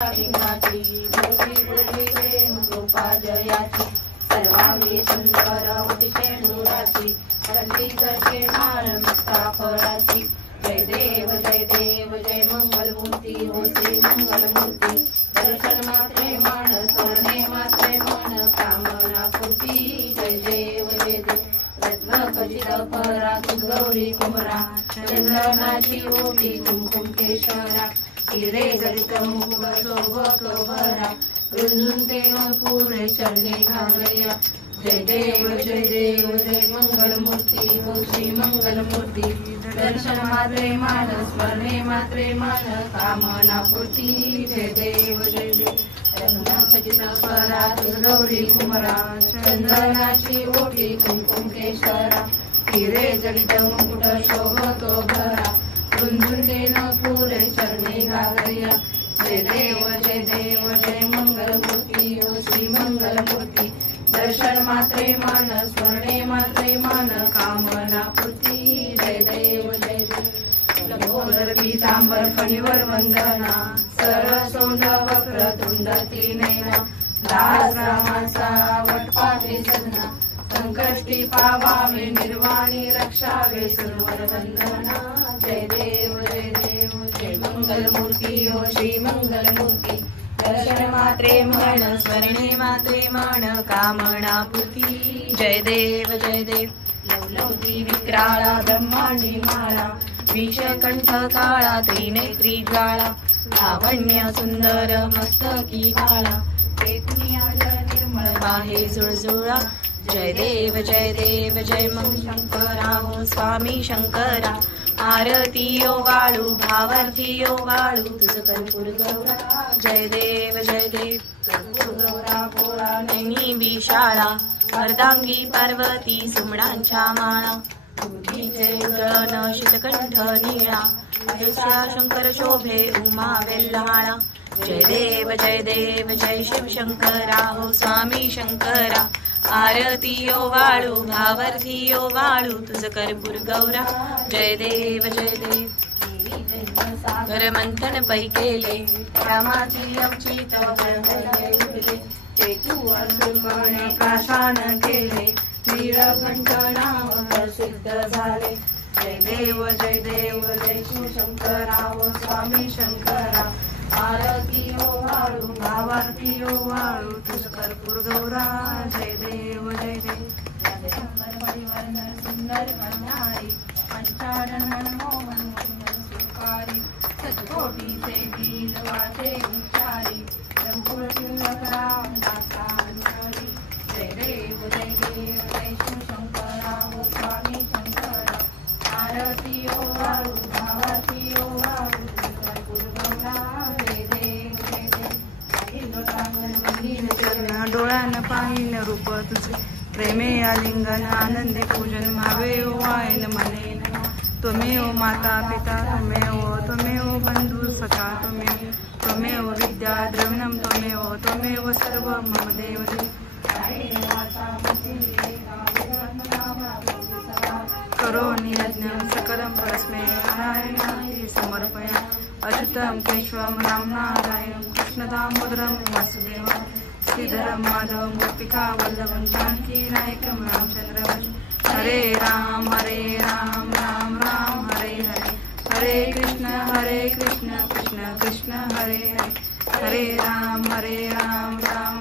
लिंगाची बोली बोली वेणुगोपा जयाची सर्वांगी सुंदर होती शेंडुराची हल्ली जसे नाळ मुक्ता फळाची जय देव जय मंगलमूर्ती हो श्री मंगलमूर्ती दर्शन मात्रे मान स्मरणे मात्रे मन कामना पूर्ती जय देव रत्न खचित परा गौरी कुमरा चंदनाची ओटी कुमकुम केशरा हिरे जडित मुकुट शोभतो भरा रुंजून तेन पुरे चरणी घालया जय देव जय मंगलमूर्ती हो श्री मंगलमूर्ती दर्शन मात्रे मान स्मरणे मात्रे मन कामना पूर्ती जय देव खचित परा गौरी कुमरा चंदनाची ओटी कुमकुम केशरा हिरे जडित मुकुट शोभतो भरा रुंजून तेन पुरे चरणी घालया जय देव जय मंगलमूर्ती हो श्री मंगलमूर्ती दर्शन मात्रे मान स्मरणे मात्रे मन कामना पूर्ती जय देव लंबोदर पीतांबर फणीवर वंदना सरसोंड वक्र तुंड तीनैना दास रामाचा वटपावे सदना संकष्टी पावावे निर्वाणी रक्षावे सुरवर वंदना जय देव जय मंगलमूर्ती हो श्री मंगलमूर्ती दर्शन मात्रे मन स्मरणे मात्रे मन कामना पूर्ती जय देव लवलौकी विक्राळा ब्रह्मांडी माळा विषकंठ काळा त्रिनेत्री ज्वाळा लावण्य सुंदर मस्तकी बाळा निर्मळ आहे जुळजुळा जय देव जय मग शंकरा हो स्वामी शंकरा आरती यो वाळू भावार्थी यो वाळू तुझ कर्पूर गौरा जय देव कर्पूर गौरा गोळा नैनी विशाळा अर्धांगी पार्वती सुमणांच्या माळा तुझे उदळन शीतकंठ निळा अयोध्या शंकर शोभे उमा वेल्हाळा जय देव जय शिव शंकरा हो स्वामी शंकरा आरती यो वाळू भावार्थी यो वाळू तुझ कर्पूर गौरा जय देव सागर मंथन पै केले रामाची अवचित उडले चेतू अर्जुन प्राशान केले नीलकंठ नाव प्रसिद्ध झाले जय देव जय शिवशंकरा हो स्वामी शंकरा आरती यो वाळू भावार्थी यो वाळू तुझ कर्पूर गौरा जय देव सुंदर मनमारी पंचानन मनमोहन सुपारी सतकोटीचे गीत वाचे विचारी संपूर्ण राम दासांचारी जय देव जय शिवशंकरा हो स्वामी शंकरा आरती यो वाळू भावार्थी यो वाळू तुझ कर्पूर गौरा डोळ्यानं पाहिन रूप तुझे प्रेमे आलिंगन आनंदी पूजन भावे वायन मनेन त्वमेव माता पिता त्वमेव बंधु सखा त्वमेव विद्या द्रविणं त्वमेव सर्व मम देव करोमि यज्ञं सकलं परस्मै नारायणाय समर्पयामि अच्युतं केशवं राम नारायणं कृष्णदामोदरं वासुदेवं श्रीधरं माधवं गोपिका वल्लभं जानकी नायकं रामचंद्रं हरे राम राम राम हरे हरे हरे कृष्ण कृष्ण कृष्ण हरे हरे हरे राम राम